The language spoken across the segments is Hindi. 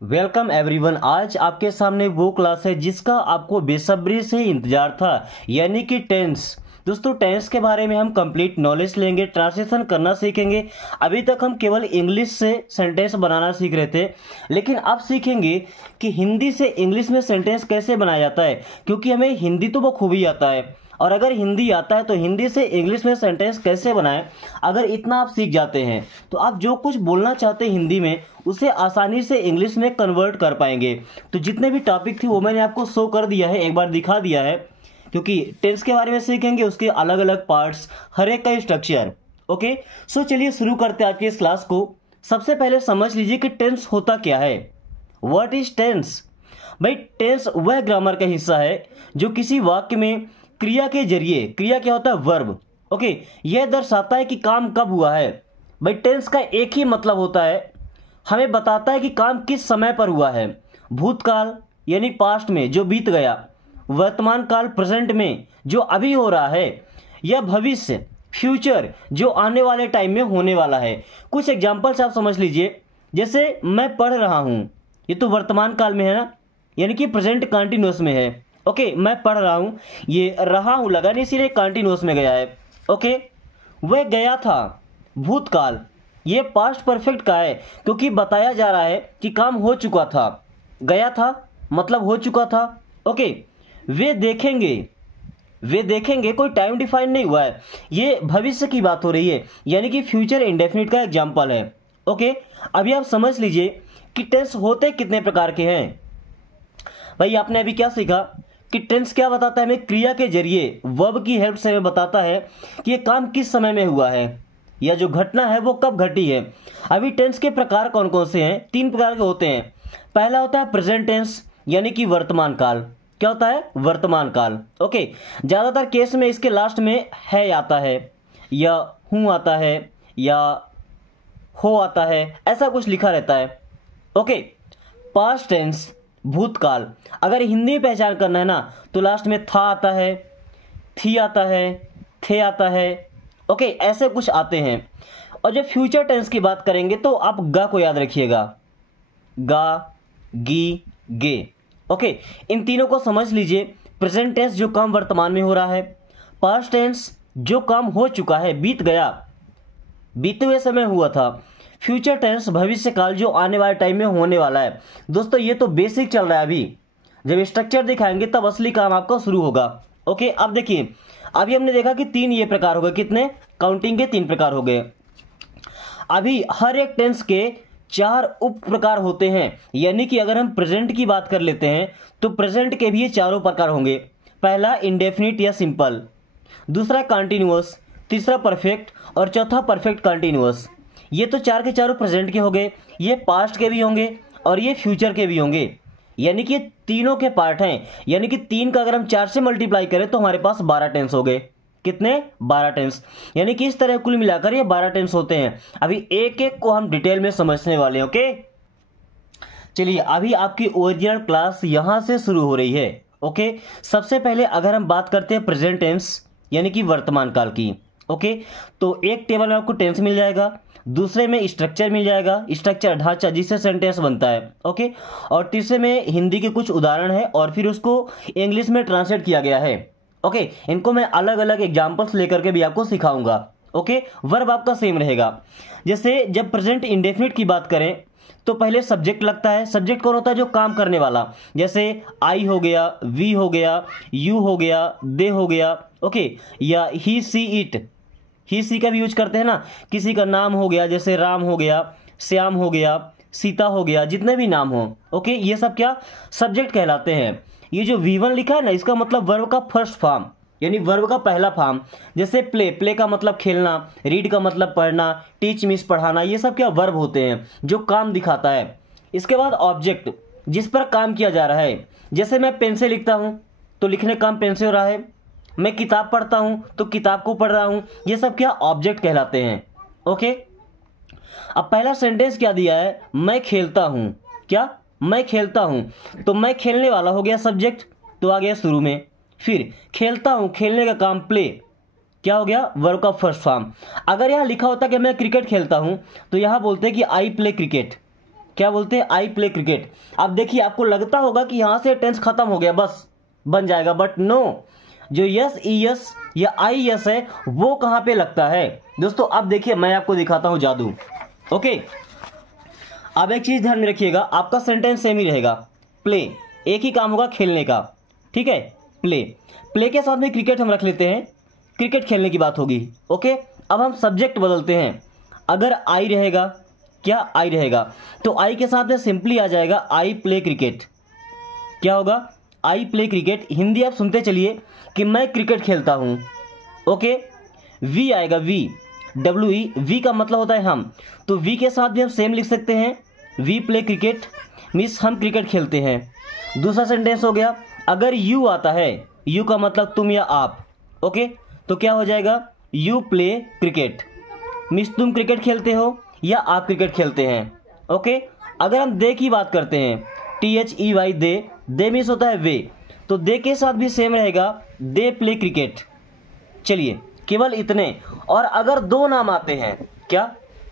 Welcome everyone. आज आपके सामने वो क्लास है जिसका आपको बेसब्री से इंतजार था, यानी कि टेंस। दोस्तों, टेंस के बारे में हम कंप्लीट नॉलेज लेंगे, ट्रांसलेशन करना सीखेंगे। अभी तक हम केवल इंग्लिश से सेंटेंस बनाना सीख रहे थे, लेकिन अब सीखेंगे कि हिंदी से इंग्लिश में सेंटेंस कैसे बनाया जाता है, क्योंकि हमें हिंदी तो बखूबी आता है। और अगर हिंदी आता है तो हिंदी से इंग्लिश में सेंटेंस कैसे बनाएं। अगर इतना आप सीख जाते हैं तो आप जो कुछ बोलना चाहते हैं हिंदी में उसे आसानी से इंग्लिश में कन्वर्ट कर पाएंगे। तो जितने भी टॉपिक थी वो मैंने आपको शो कर दिया है, एक बार दिखा दिया है, क्योंकि टेंस के बारे में सीखेंगे, उसके अलग अलग पार्ट्स, हर एक का स्ट्रक्चर। ओके, सो चलिए शुरू करते हैं आज की इस क्लास को। सबसे पहले समझ लीजिए कि टेंस होता क्या है। What is tense? भाई, टेंस वह ग्रामर का हिस्सा है जो किसी वाक्य में क्रिया के जरिए, क्रिया क्या होता है? वर्ब। ओके, यह दर्शाता है कि काम कब हुआ है। भाई, टेंस का एक ही मतलब होता है, हमें बताता है कि काम किस समय पर हुआ है। भूतकाल यानी पास्ट में जो बीत गया, वर्तमान काल प्रेजेंट में जो अभी हो रहा है, या भविष्य फ्यूचर जो आने वाले टाइम में होने वाला है। कुछ एग्जांपल्स आप समझ लीजिए, जैसे मैं पढ़ रहा हूं, ये तो वर्तमान काल में है ना, यानी कि प्रेजेंट कंटिन्यूअस में है। ओके, मैं पढ़ रहा हूं, ये रहा हूं लगा नहीं, इसीलिए कंटिन्यूअस में गया है। ओके, वह गया था, भूतकाल, ये पास्ट परफेक्ट का है क्योंकि बताया जा रहा है कि काम हो चुका था। गया था मतलब हो चुका था। ओके, वे देखेंगे, वे देखेंगे कोई टाइम डिफाइन नहीं हुआ है, ये भविष्य की बात हो रही है, यानी कि फ्यूचर इंडेफिनिट का एग्जाम्पल है। ओके, अभी आप समझ लीजिए कि टेंस होते कितने प्रकार के हैं। भाई, आपने अभी क्या सीखा कि टेंस क्या बताता है हमें? क्रिया के जरिए, वर्ब की हेल्प से हमें बताता है कि ये काम किस समय में हुआ है, या जो घटना है वो कब घटी है। अभी टेंस के प्रकार कौन कौन से हैं? 3 प्रकार के होते हैं। पहला होता है प्रेजेंट टेंस, यानी कि वर्तमान काल। क्या होता है? वर्तमान काल। ओके, ज्यादातर केस में इसके लास्ट में है आता है, या हूं आता है, या हो आता है, ऐसा कुछ लिखा रहता है। ओके, पास्ट टेंस, भूतकाल। अगर हिंदी में पहचान करना है ना तो लास्ट में था आता है, थी आता है, थे आता है। ओके, ऐसे कुछ आते हैं। और जब फ्यूचर टेंस की बात करेंगे तो आप गा को याद रखिएगा, गा, गी, गे। ओके, इन तीनों को समझ लीजिए। प्रेजेंट टेंस जो काम वर्तमान में हो रहा है, पास्ट टेंस जो काम हो चुका है, बीत गया, बीते हुए समय हुआ था, फ्यूचर टेंस भविष्य काल जो आने वाले टाइम में होने वाला है। दोस्तों, ये तो बेसिक चल रहा है, अभी जब स्ट्रक्चर दिखाएंगे तब असली काम आपका शुरू होगा। ओके, अब देखिए, अभी हमने देखा कि 3 ये प्रकार हो गए। कितने? काउंटिंग के 3 प्रकार हो गए। अभी हर एक टेंस के 4 उप प्रकार होते हैं, यानी कि अगर हम प्रेजेंट की बात कर लेते हैं तो प्रेजेंट के भी ये 4 प्रकार होंगे। पहला इंडेफिनिट या सिंपल, दूसरा कंटिन्यूअस, तीसरा परफेक्ट, और चौथा परफेक्ट कंटिन्यूअस। ये तो 4 के 4 प्रेजेंट के हो गए, ये पास्ट के भी होंगे और ये फ्यूचर के भी होंगे, यानी कि तीनों के पार्ट हैं। यानी कि 3 का अगर हम 4 से मल्टीप्लाई करें तो हमारे पास 12 टेंस हो गए। कितने? 12 टेंस। यानी कि इस तरह कुल मिलाकर ये 12 टेंस होते हैं। अभी एक एक को हम डिटेल में समझने वाले हैं। ओके, चलिए, अभी आपकी ओरिजिनल क्लास यहां से शुरू हो रही है। ओके, सबसे पहले अगर हम बात करते हैं प्रेजेंट टेंस, यानी कि वर्तमान काल की। ओके, तो एक टेबल में आपको टेंस मिल जाएगा, दूसरे में स्ट्रक्चर मिल जाएगा, स्ट्रक्चर ढांचा जिससे सेंटेंस बनता है। ओके, और तीसरे में हिंदी के कुछ उदाहरण है और फिर उसको इंग्लिश में ट्रांसलेट किया गया है। ओके, इनको मैं अलग अलग एग्जांपल्स लेकर के भी आपको सिखाऊंगा। ओके, वर्ब आपका सेम रहेगा। जैसे जब प्रेजेंट इंडेफिनिट की बात करें तो पहले सब्जेक्ट लगता है। सब्जेक्ट कौन होता है? जो काम करने वाला, जैसे आई हो गया, वी हो गया, यू हो गया, दे हो गया। ओके, या ही, सी, इट, ही सी का भी यूज करते हैं ना। किसी का नाम हो गया, जैसे राम हो गया, श्याम हो गया, सीता हो गया, जितने भी नाम हो। ओके, ये सब क्या सब्जेक्ट कहलाते हैं। ये जो V1 लिखा है ना, इसका मतलब वर्ब का फर्स्ट फॉर्म, यानी वर्ब का पहला फॉर्म। जैसे प्ले, प्ले का मतलब खेलना, रीड का मतलब पढ़ना, टीच मीन्स पढ़ाना, ये सब क्या वर्ब होते हैं जो काम दिखाता है। इसके बाद ऑब्जेक्ट, जिस पर काम किया जा रहा है। जैसे मैं पेन से लिखता हूं तो लिखने का काम पेन से हो रहा है, मैं किताब पढ़ता हूं तो किताब को पढ़ रहा हूं, ये सब क्या ऑब्जेक्ट कहलाते हैं। ओके, अब पहला सेंटेंस क्या दिया है? मैं खेलता हूं। क्या? मैं खेलता हूं, तो मैं खेलने वाला हो गया सब्जेक्ट, तो आ गया शुरू में। फिर खेलता हूं, खेलने का काम प्ले, क्या हो गया? वर्ब का फर्स्ट फॉर्म। अगर यहां लिखा होता कि मैं क्रिकेट खेलता हूं तो यहां बोलते कि आई प्ले क्रिकेट। क्या बोलते हैं, आई प्ले क्रिकेट। अब देखिए आपको लगता होगा कि यहां से टेंस खत्म हो गया बस बन जाएगा, बट नो, जो यस ई एस या आई एस है वो कहां पे लगता है दोस्तों। अब देखिए मैं आपको दिखाता हूं जादू। ओके, अब एक चीज ध्यान में रखिएगा, आपका सेंटेंस सेम ही रहेगा, प्ले, एक ही काम होगा खेलने का, ठीक है, प्ले। प्ले के साथ में क्रिकेट हम रख लेते हैं, क्रिकेट खेलने की बात होगी। ओके, अब हम सब्जेक्ट बदलते हैं, अगर आई रहेगा, क्या आई रहेगा, तो आई के साथ में सिंपली आ जाएगा आई प्ले क्रिकेट। क्या होगा, आई प्ले क्रिकेट। हिंदी आप सुनते चलिए कि मैं क्रिकेट खेलता हूं। ओके, वी आएगा, वी डब्ल्यू ई, वी का मतलब होता है हम, तो वी के साथ भी हम सेम लिख सकते हैं, वी प्ले क्रिकेट, मीन्स हम क्रिकेट खेलते हैं। दूसरा सेंटेंस हो गया, अगर यू आता है, यू का मतलब तुम या आप। ओके, तो क्या हो जाएगा, यू प्ले क्रिकेट, मीन्स तुम क्रिकेट खेलते हो या आप क्रिकेट खेलते हैं। ओके, अगर हम दे की बात करते हैं, THEY दे मीन्स होता है वे, तो दे के साथ भी सेम रहेगा, दे प्ले क्रिकेट। चलिए केवल इतने। और अगर दो नाम आते हैं, क्या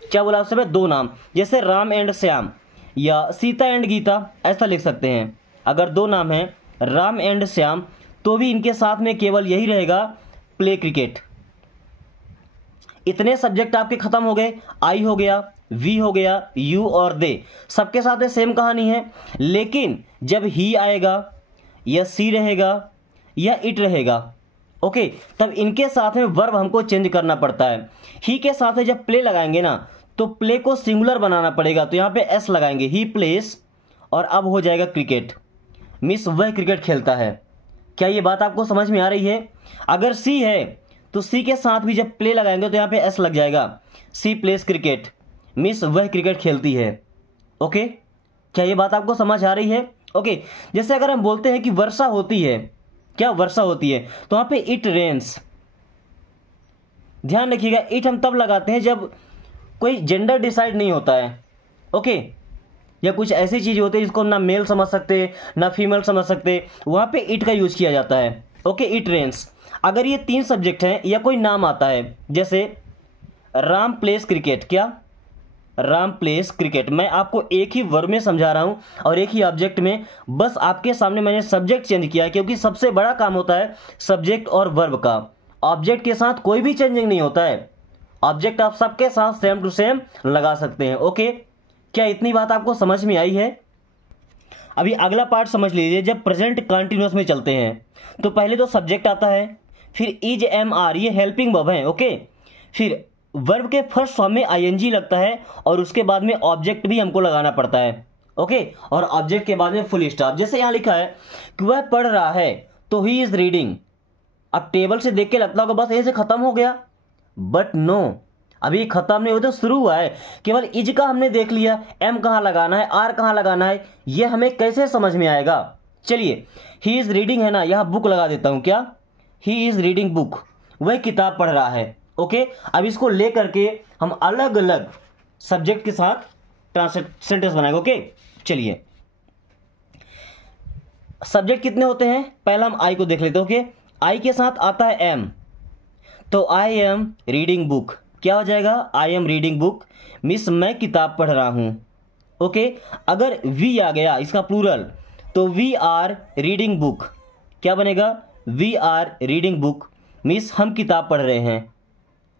क्या बोला आप सब, दो नाम, जैसे राम एंड श्याम या सीता एंड गीता, ऐसा लिख सकते हैं। अगर दो नाम हैं राम एंड श्याम, तो भी इनके साथ में केवल यही रहेगा, प्ले क्रिकेट। इतने सब्जेक्ट आपके खत्म हो गए, आई हो गया, वी हो गया, यू और दे, सबके साथ में सेम कहानी है। लेकिन जब ही आएगा या सी रहेगा या इट रहेगा, ओके, तब इनके साथ में वर्ब हमको चेंज करना पड़ता है। ही के साथ में जब प्ले लगाएंगे ना, तो प्ले को सिंगुलर बनाना पड़ेगा, तो यहां पे एस लगाएंगे, ही प्लेस, और अब हो जाएगा क्रिकेट, मिस वह क्रिकेट खेलता है। क्या ये बात आपको समझ में आ रही है। अगर सी है तो सी के साथ भी जब प्ले लगाएंगे तो यहां पे एस लग जाएगा, सी प्लेस क्रिकेट, मिस वह क्रिकेट खेलती है। ओके, क्या ये बात आपको समझ आ रही है। ओके, जैसे अगर हम बोलते हैं कि वर्षा होती है, क्या वर्षा होती है, तो वहां पे इट रेन्स। ध्यान रखिएगा, इट हम तब लगाते हैं जब कोई जेंडर डिसाइड नहीं होता है। ओके, या कुछ ऐसी चीज होती है जिसको ना मेल समझ सकते ना फीमेल समझ सकते, वहां पे इट का यूज किया जाता है। Okay, it rains. अगर ये तीन सब्जेक्ट हैं या कोई नाम आता है, जैसे राम प्लेस क्रिकेट, क्या राम प्लेस क्रिकेट, मैं आपको एक ही वर्ब में समझा रहा हूं और एक ही ऑब्जेक्ट में, बस आपके सामने मैंने सब्जेक्ट चेंज किया, क्योंकि सबसे बड़ा काम होता है सब्जेक्ट और वर्ब का। ऑब्जेक्ट के साथ कोई भी चेंजिंग नहीं होता है, ऑब्जेक्ट आप सबके साथ सेम टू सेम लगा सकते हैं। ओके, क्या इतनी बात आपको समझ में आई है। अभी अगला पार्ट समझ लीजिए। जब प्रेजेंट कंटिन्यूअस में चलते हैं तो पहले तो सब्जेक्ट आता है, फिर इज एम आर, ये हेल्पिंग वर्ब है। ओके, फिर वर्ब के फर्स्ट फॉर्म में आईएनजी लगता है और उसके बाद में ऑब्जेक्ट भी हमको लगाना पड़ता है। ओके, और ऑब्जेक्ट के बाद में फुल स्टॉप। जैसे यहां लिखा है कि वह पढ़ रहा है, तो ही इज रीडिंग। अब टेबल से देख के लगता होगा बस यहीं से खत्म हो गया, बट नो, अभी खत्म नहीं हुआ, तो शुरू हुआ है। केवल इज का हमने देख लिया, एम कहां लगाना है, आर कहां लगाना है, यह हमें कैसे समझ में आएगा। चलिए, ही इज रीडिंग है ना, यहां बुक लगा देता हूं, क्या ही इज रीडिंग बुक, वह किताब पढ़ रहा है। ओके, अब इसको लेकर के हम अलग अलग सब्जेक्ट के साथ सेंटेंस बनाएंगे। ओके, चलिए, सब्जेक्ट कितने होते हैं, पहला हम आई को देख लेते हैं। ओके, आई के साथ आता है एम, तो आई एम रीडिंग बुक, क्या हो जाएगा, I am reading book, miss मैं किताब पढ़ रहा हूं। ओके, अगर वी आ गया इसका प्लूरल, तो वी आर रीडिंग बुक, क्या बनेगा, we are reading book, means हम किताब पढ़ रहे हैं।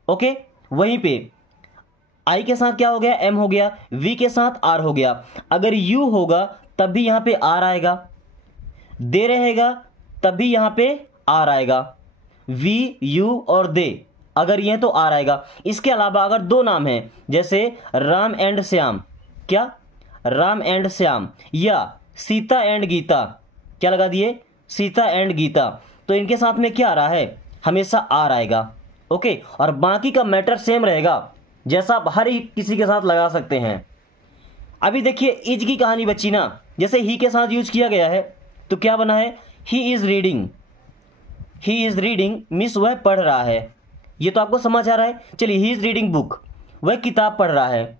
ओके, वहीं पे आई के साथ क्या हो गया, एम हो गया, वी के साथ आर हो गया। अगर यू होगा तब भी यहां पे आर आएगा, दे रहेगा तब भी यहां पे आर आएगा, वी यू और दे, अगर ये तो आर आएगा। इसके अलावा अगर दो नाम हैं, जैसे राम एंड श्याम, क्या राम एंड श्याम, या सीता एंड गीता, क्या लगा दिए, सीता एंड गीता, तो इनके साथ में क्या आ रहा है, हमेशा आर आएगा। ओके, और बाकी का मैटर सेम रहेगा, जैसा आप हर किसी के साथ लगा सकते हैं। अभी देखिए इज की कहानी बची ना, जैसे ही के साथ यूज किया गया है, तो क्या बना है, he is reading, he is reading miss वह पढ़ रहा है, ये तो आपको समझ आ रहा है। चलिए, ही इज रीडिंग बुक, वह किताब पढ़ रहा है।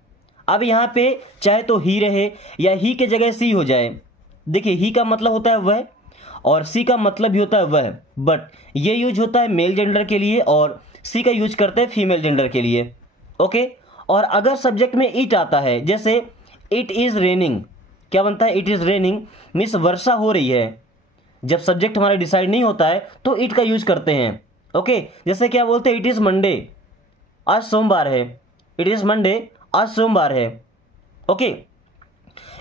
अब यहाँ पे चाहे तो ही रहे या ही के जगह सी हो जाए। देखिए, ही का मतलब होता है वह और सी का मतलब भी होता है वह, बट ये यूज होता है मेल जेंडर के लिए और सी का यूज करते हैं फीमेल जेंडर के लिए। ओके, और अगर सब्जेक्ट में इट आता है, जैसे इट इज़ रेनिंग, क्या बनता है, इट इज़ रेनिंग मीन्स वर्षा हो रही है। जब सब्जेक्ट हमारा डिसाइड नहीं होता है तो इट का यूज करते हैं। ओके, जैसे क्या बोलते हैं, इट इज़ मंडे, आज सोमवार है, इट इज़ मंडे, आज सोमवार है। ओके,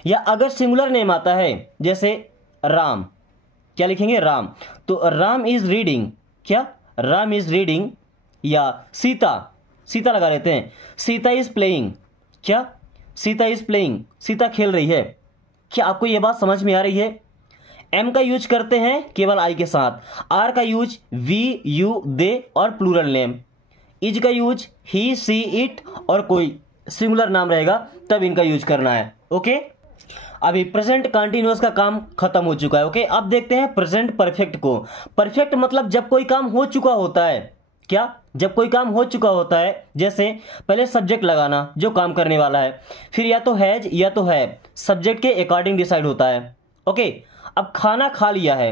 या अगर सिंगुलर नेम आता है जैसे राम, क्या लिखेंगे, राम, तो राम इज रीडिंग, क्या, राम इज रीडिंग। या सीता, सीता लगा लेते हैं, सीता इज प्लेइंग, क्या, सीता इज प्लेइंग, सीता खेल रही है। क्या आपको यह बात समझ में आ रही है? एम का यूज करते हैं केवल आई के साथ, आर का यूज वी, यू, दे और प्लूरल नेम, इज का यूज ही, सी, इट और कोई सिंगुलर नाम रहेगा तब इनका यूज करना है। ओके, अभी प्रेजेंट कंटिन्यूअस का काम खत्म हो चुका है। ओके, अब देखते हैं प्रेजेंट परफेक्ट को। परफेक्ट मतलब जब कोई काम हो चुका होता है, क्या, जब कोई काम हो चुका होता है, जैसे पहले सब्जेक्ट लगाना जो काम करने वाला है, फिर या तो हैज या तो है, सब्जेक्ट के अकॉर्डिंग डिसाइड होता है। ओके, अब खाना खा लिया है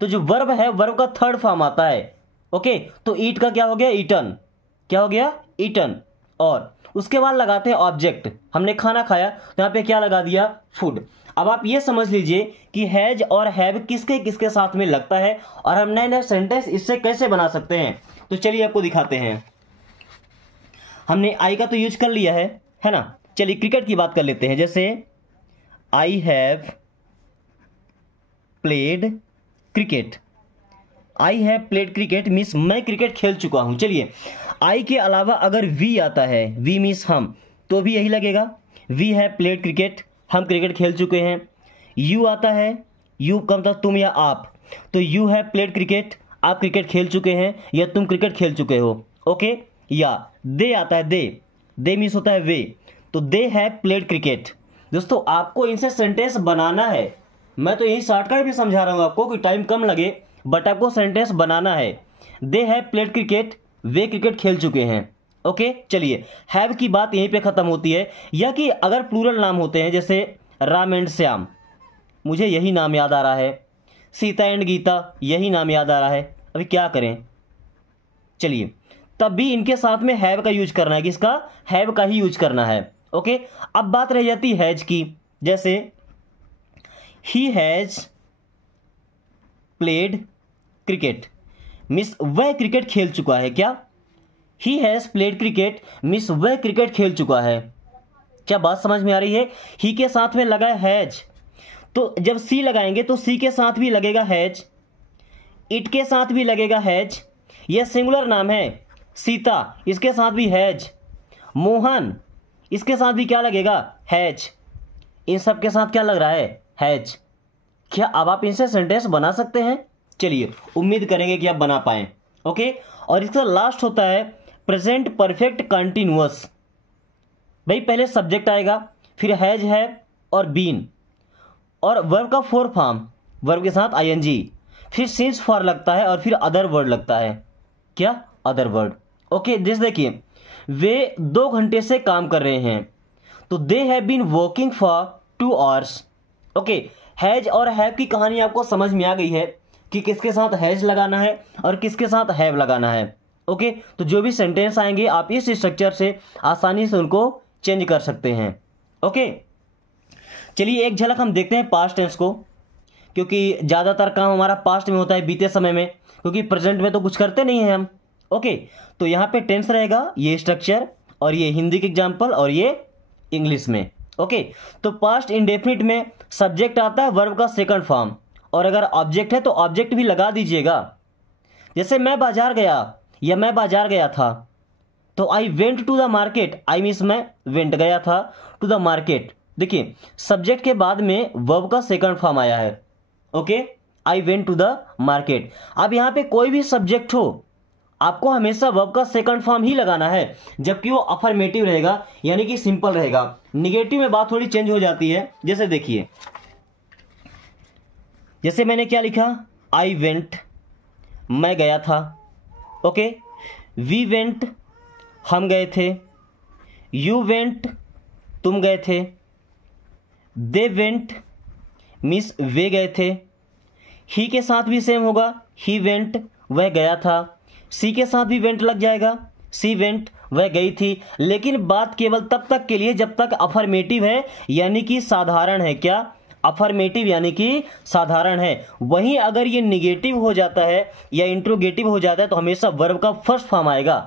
तो जो वर्ब है वर्ब का थर्ड फॉर्म आता है। ओके, तो ईट का क्या हो गया, ईटन, क्या हो गया, ईटन। और उसके बाद लगाते हैं ऑब्जेक्ट, हमने खाना खाया तो यहाँ पे क्या लगा दिया, फूड। अब आप ये समझ लीजिए कि हैज और हैव किसके किसके साथ में लगता है और हम नए नए सेंटेंस इससे कैसे बना सकते हैं। तो चलिए आपको दिखाते हैं। हमने आई का तो यूज कर लिया है ना। चलिए क्रिकेट की बात कर लेते हैं, जैसे I have played cricket, I have played cricket means मैं क्रिकेट खेल चुका हूं। चलिए, आई के अलावा अगर वी आता है, वी मीन्स हम, तो भी यही लगेगा, वी हैव प्लेड क्रिकेट, हम क्रिकेट खेल चुके हैं। यू आता है, यू का मतलब तुम या आप, तो यू हैव प्लेड क्रिकेट, आप क्रिकेट खेल चुके हैं या तुम क्रिकेट खेल चुके हो। ओके, या दे आता है, दे मीन्स होता है वे, तो दे हैव प्लेड क्रिकेट। दोस्तों आपको इनसे सेंटेंस बनाना है, मैं तो यही शॉर्टकट भी समझा रहा हूं आपको कि टाइम कम लगे, बट आपको सेंटेंस बनाना है। They have played cricket, way cricket खेल चुके हैं। ओके, चलिए हैव की बात यहीं पे खत्म होती है। या कि अगर प्लूरल नाम होते हैं, जैसे राम एंड श्याम, मुझे यही नाम याद आ रहा है, सीता एंड गीता, यही नाम याद आ रहा है, अभी क्या करें। चलिए, तब भी इनके साथ में हैव का यूज करना है, किसका, हैव का ही यूज करना है। ओके, अब बात रह जाती है हैज की, जैसे he has played cricket miss वह क्रिकेट खेल चुका है, क्या, he has played cricket miss वह क्रिकेट खेल चुका है। क्या बात समझ में आ रही है? ही के साथ में लगा हैज, तो जब सी लगाएंगे तो सी के साथ भी लगेगा हैज, इट के साथ भी लगेगा हैज। यह सिंगुलर नाम है, सीता, इसके साथ भी हैज, मोहन, इसके साथ भी क्या लगेगा, हैज, इन सब के साथ क्या लग रहा है, हैज। क्या अब आप इनसे सेंटेंस बना सकते हैं? चलिए, उम्मीद करेंगे कि आप बना पाएं। ओके, और इसका लास्ट होता है प्रेजेंट परफेक्ट कंटिन्यूअस। भाई पहले सब्जेक्ट आएगा, फिर हैज है और बीन, और वर्ब का फोर फॉर्म, वर्ब के साथ आईएनजी, फिर सिंस फॉर लगता है और फिर अदर वर्ड लगता है, क्या, अदर वर्ड। ओके, जैसे देखिए वे 2 घंटे से काम कर रहे हैं, तो they have been working for 2 hours. Okay, has और हैव की कहानी आपको समझ में आ गई है कि किसके साथ हैज लगाना है और किसके साथ हैव लगाना है। ओके, तो जो भी सेंटेंस आएंगे आप इस स्ट्रक्चर से आसानी से उनको चेंज कर सकते हैं। ओके, चलिए एक झलक हम देखते हैं पास्ट टेंस को, क्योंकि ज़्यादातर काम हमारा पास्ट में होता है, बीते समय में, क्योंकि प्रेजेंट में तो कुछ करते नहीं हैं हम। ओके, तो यहाँ पे टेंस रहेगा, ये स्ट्रक्चर, और ये हिंदी के एग्जाम्पल, और ये इंग्लिश में। ओके, तो पास्ट इंडेफिनिट में सब्जेक्ट आता है वर्ब का सेकंड फॉर्म, और अगर ऑब्जेक्ट है तो ऑब्जेक्ट भी लगा दीजिएगा। जैसे मैं बाजार गया या मैं बाजार गया था, तो I went to the market, I means मैं वेंट गया था टू द मार्केट। देखिए सब्जेक्ट के बाद में वर्ब का सेकंड फॉर्म आया है। Okay, I went to the market. अब यहाँ पे कोई भी सब्जेक्ट हो, आपको हमेशा वर्ब का सेकंड फॉर्म ही लगाना है, जबकि वो अफर्मेटिव रहेगा, यानी कि सिंपल रहेगा। निगेटिव में बात थोड़ी चेंज हो जाती है। जैसे देखिए, जैसे मैंने क्या लिखा, आई वेंट, मैं गया था। ओके, वी वेंट, हम गए थे। यू वेंट, तुम गए थे। दे वेंट मीन्स वे गए थे। ही के साथ भी सेम होगा, ही वेंट, वह गया था। सी के साथ भी वेंट लग जाएगा, सी वेंट, वह गई थी, लेकिन बात केवल तब तक के लिए जब तक अफर्मेटिव है यानी कि साधारण है। क्या? अफर्मेटिव यानी कि साधारण है। वहीं अगर ये निगेटिव हो जाता है या इंट्रोगेटिव हो जाता है तो हमेशा वर्ब का फर्स्ट फॉर्म आएगा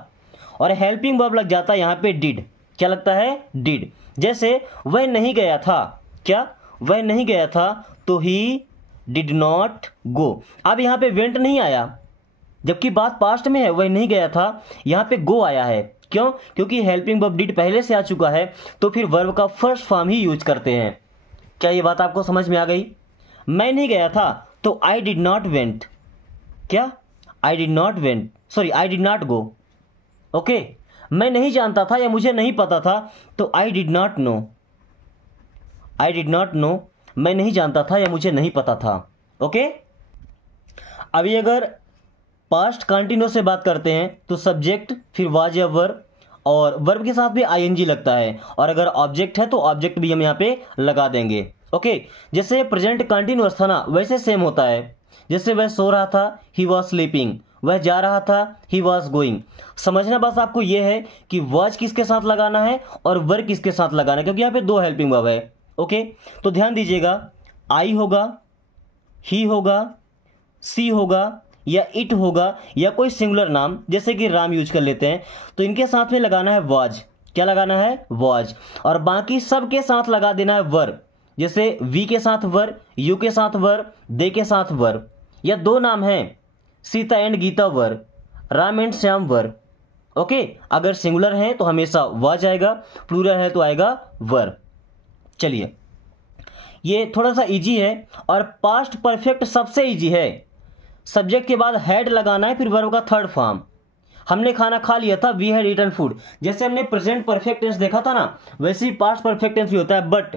और हेल्पिंग वर्ब लग जाता है यहाँ पे डिड। क्या लगता है? डिड। जैसे वह नहीं गया था। क्या? वह नहीं गया था तो ही डिड नॉट गो। अब यहाँ पे वेंट नहीं आया, जबकि बात पास्ट में है, वह नहीं गया था, यहाँ पे गो आया है। क्यों? क्योंकि हेल्पिंग वर्ब डिड पहले से आ चुका है, तो फिर वर्ब का फर्स्ट फॉर्म ही यूज करते हैं। क्या ये बात आपको समझ में आ गई? मैं नहीं गया था तो आई डिड नॉट वेंट। क्या? I did not went, sorry I did not go. Okay. मैं नहीं जानता था या मुझे नहीं पता था तो आई did not know. I did not know, मैं नहीं जानता था या मुझे नहीं पता था। ओके। अभी अगर पास्ट कंटिन्यूअस से बात करते हैं तो सब्जेक्ट, फिर वाज या वर्ब, और वर्ब के साथ भी आईएनजी लगता है, और अगर ऑब्जेक्ट है तो ऑब्जेक्ट भी हम यहाँ पे लगा देंगे। ओके। जैसे प्रेजेंट कंटिन्यूअस था ना, वैसे सेम होता है। जैसे वह सो रहा था, ही वॉज स्लीपिंग। वह जा रहा था, ही वॉज गोइंग। समझना बस आपको यह है कि वॉज किसके साथ लगाना है और वर्ब किसके साथ लगाना है, क्योंकि यहाँ पे दो हेल्पिंग वर्ब है। ओके। तो ध्यान दीजिएगा, आई होगा, ही होगा, सी होगा, या इट होगा, या कोई सिंगुलर नाम जैसे कि राम यूज कर लेते हैं, तो इनके साथ में लगाना है वॉज। क्या लगाना है? वॉज। और बाकी सब के साथ लगा देना है वर्ब। जैसे वी के साथ वर्ब, यू के साथ वर्ब, दे के साथ वर्ब, या दो नाम हैं Sita and Gita verb, Ram and Shyam verb. Okay. अगर सिंगुलर है तो हमेशा वॉज आएगा, प्लूरल है तो आएगा वर्ब। चलिए, ये थोड़ा सा इजी है, और पास्ट परफेक्ट सबसे इजी है। सब्जेक्ट के बाद हैड लगाना है, फिर वर्ब का थर्ड फॉर्म। हमने खाना खा लिया था, वी हैड ईटन फूड। जैसे हमने प्रेजेंट परफेक्ट टेंस देखा था ना, वैसे ही पास्ट परफेक्ट टेंस भी होता है। बट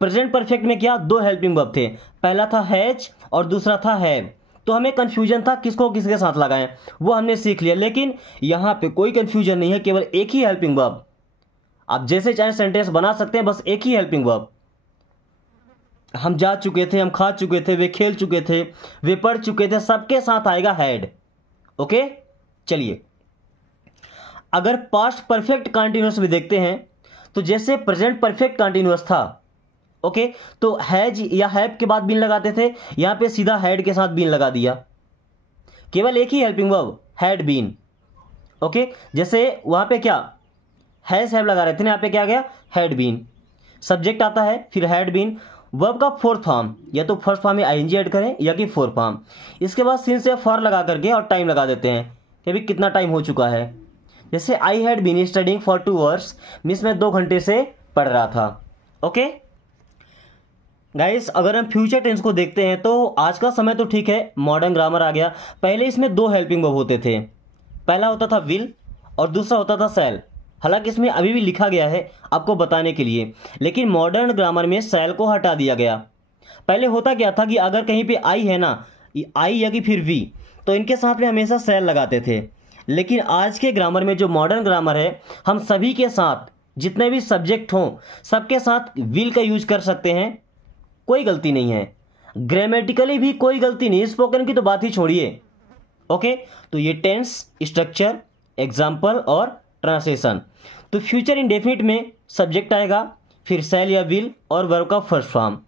प्रेजेंट परफेक्ट में क्या? दो हेल्पिंग वर्ब थे, पहला था हैज और दूसरा था हैव। तो हमें कंफ्यूजन था किसको किसके साथ लगाएं, वो हमने सीख लिया। लेकिन यहाँ पे कोई कंफ्यूजन नहीं है, केवल एक ही हेल्पिंग वर्ब। आप जैसे चाहे सेंटेंस बना सकते हैं, बस एक ही हेल्पिंग वर्ब। हम जा चुके थे, हम खा चुके थे, वे खेल चुके थे, वे पढ़ चुके थे, सबके साथ आएगा हैड। ओके। चलिए, अगर पास्ट परफेक्ट कंटीन्यूअस में देखते हैं तो जैसे प्रेजेंट परफेक्ट कंटीन्यूअस था, ओके, तो हैज या हैव के बाद बीन लगाते थे, यहां पे सीधा हैड के साथ बीन लगा दिया। केवल एक ही helping verb, had been. Okay. जैसे वहां पे क्या हैज हैव लगा रहे थे ना, यहाँ पे क्या आ गया? Had been. सब्जेक्ट आता है, फिर हैड बीन। वर्ब का फोर्थ फॉर्म, या तो फर्स्ट फॉर्म में आईएनजी ऐड करें या कि फोर्थ फॉर्म। इसके बाद सिंस या फॉर लगा करके और टाइम लगा देते हैं कि अभी कितना टाइम हो चुका है। जैसे I had been studying for 2 hours, means मैं 2 घंटे से पढ़ रहा था। ओके गाइस, अगर हम फ्यूचर टेंस को देखते हैं तो आज का समय तो ठीक है, मॉडर्न ग्रामर आ गया। पहले इसमें 2 हेल्पिंग वर्ब होते थे, पहला होता था विल और दूसरा होता था शैल। हालांकि इसमें अभी भी लिखा गया है आपको बताने के लिए, लेकिन मॉडर्न ग्रामर में शैल को हटा दिया गया। पहले होता क्या था कि अगर कहीं पे आई है ना, आई या कि फिर वी, तो इनके साथ में हमेशा शैल लगाते थे। लेकिन आज के ग्रामर में जो मॉडर्न ग्रामर है, हम सभी के साथ जितने भी सब्जेक्ट हों सबके साथ विल का यूज कर सकते हैं, कोई गलती नहीं है। ग्रामेटिकली भी कोई गलती नहीं, स्पोकन की तो बात ही छोड़िए। ओके, तो ये टेंस, स्ट्रक्चर, एग्जाम्पल और ट्रांसलेशन। तो फ्यूचर इंडेफिनिट में सब्जेक्ट आएगा, फिर शैल या विल और वर्ब का फर्स्ट फॉर्म।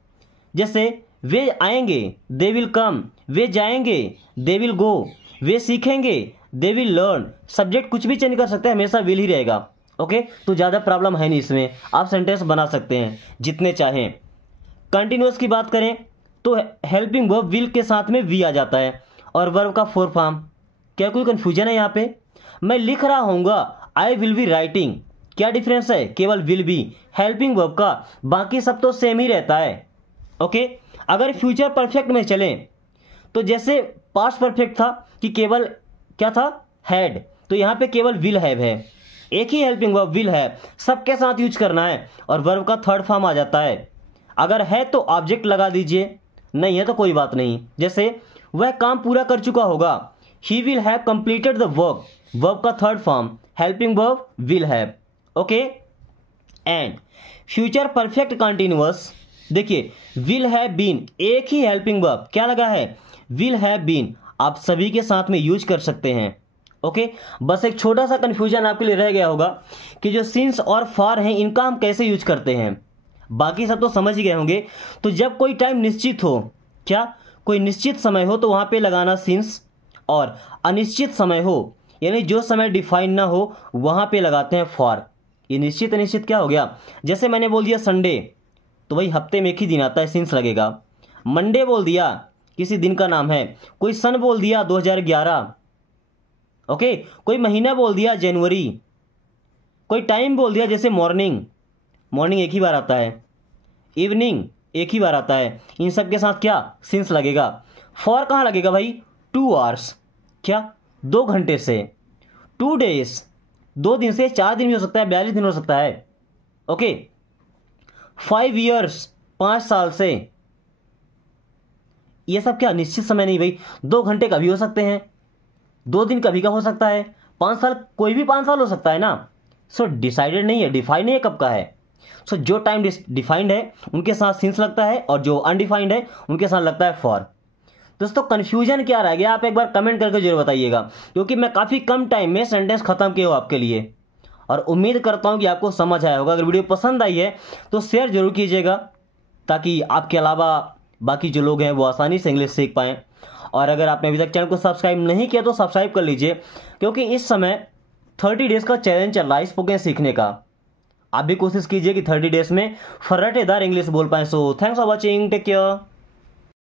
जैसे वे आएंगे, दे विल कम, वे जाएंगे, दे विल गो, वे सीखेंगे, दे विल लर्न। सब्जेक्ट कुछ भी चेंज कर सकते हैं, हमेशा विल ही रहेगा। ओके, तो ज़्यादा प्रॉब्लम है नहीं इसमें, आप सेंटेंस बना सकते हैं जितने चाहें। कंटिन्यूअस की बात करें तो हेल्पिंग वर्ब विल के साथ में वी आ जाता है और वर्ब का फोर्थ फॉर्म। क्या कोई कंफ्यूजन है यहाँ पे? मैं लिख रहा हूँगा, आई विल बी राइटिंग, क्या डिफरेंस है? केवल विल बी हेल्पिंग वर्ब का, बाकी सब तो सेम ही रहता है। ओके, अगर फ्यूचर परफेक्ट में चलें तो जैसे पास्ट परफेक्ट था कि केवल क्या था? हैड, तो यहाँ पे केवल विल हैव है, एक ही हेल्पिंग वर्ब विल हैव, सबके साथ यूज करना है और वर्ब का थर्ड फॉर्म आ जाता है। अगर है तो ऑब्जेक्ट लगा दीजिए, नहीं है तो कोई बात नहीं। जैसे वह काम पूरा कर चुका होगा, he will have completed the work, verb का third form helping verb will have. Okay, and future perfect continuous, देखिए विल हैव बीन, एक ही हेल्पिंग वर्ब क्या लगा है? विल हैव बीन, आप सभी के साथ में यूज कर सकते हैं। ओके, बस एक छोटा सा कंफ्यूजन आपके लिए रह गया होगा कि जो सिंस और फॉर हैं इनका हम कैसे यूज करते हैं। बाकी सब तो समझ ही गए होंगे। तो जब कोई टाइम निश्चित हो, क्या कोई निश्चित समय हो, तो वहां पे लगाना सिंस, और अनिश्चित समय हो यानी जो समय डिफाइन ना हो वहां पे लगाते हैं फॉर। ये निश्चित अनिश्चित क्या हो गया, जैसे मैंने बोल दिया संडे, तो वही हफ्ते में एक ही दिन आता है, सिंस लगेगा। मंडे बोल दिया, किसी दिन का नाम है। कोई सन बोल दिया 2011, ओके। कोई महीना बोल दिया जनवरी। कोई टाइम बोल दिया जैसे मॉर्निंग, मॉर्निंग एक ही बार आता है, इवनिंग एक ही बार आता है। इन सब के साथ क्या सिंस लगेगा। फॉर कहाँ लगेगा भाई, 2 आवर्स, क्या 2 घंटे से। 2 डेज, 2 दिन से, 4 दिन भी हो सकता है, 42 दिन हो सकता है, ओके। 5 ईयर्स, 5 साल से। ये सब क्या निश्चित समय नहीं भाई, 2 घंटे कभी हो सकते हैं, 2 दिन कभी का हो सकता है, 5 साल कोई भी 5 साल हो सकता है ना। सो डिसाइडेड नहीं है, डिफाइंड नहीं है कब का है। सो जो टाइम डिफाइंड है उनके साथ सिंस लगता है, और जो अनडिफाइंड है उनके साथ लगता है फॉर। दोस्तों कंफ्यूजन क्या रह गया, आप एक बार कमेंट करके जरूर बताइएगा, क्योंकि मैं काफ़ी कम टाइम में सेंटेंस खत्म किया हूँ आपके लिए, और उम्मीद करता हूँ कि आपको समझ आया होगा। अगर वीडियो पसंद आई है तो शेयर जरूर कीजिएगा, ताकि आपके अलावा बाकी जो लोग हैं वो आसानी से इंग्लिश सीख पाएँ। और अगर आपने अभी तक चैनल को सब्सक्राइब नहीं किया तो सब्सक्राइब कर लीजिए, क्योंकि इस समय 30 डेज का चैलेंज चल रहा है स्पोकन सीखने का। आप भी कोशिश कीजिए कि 30 डेज में फर्राटेदार इंग्लिश बोल पाएं। So thanks for watching, take care.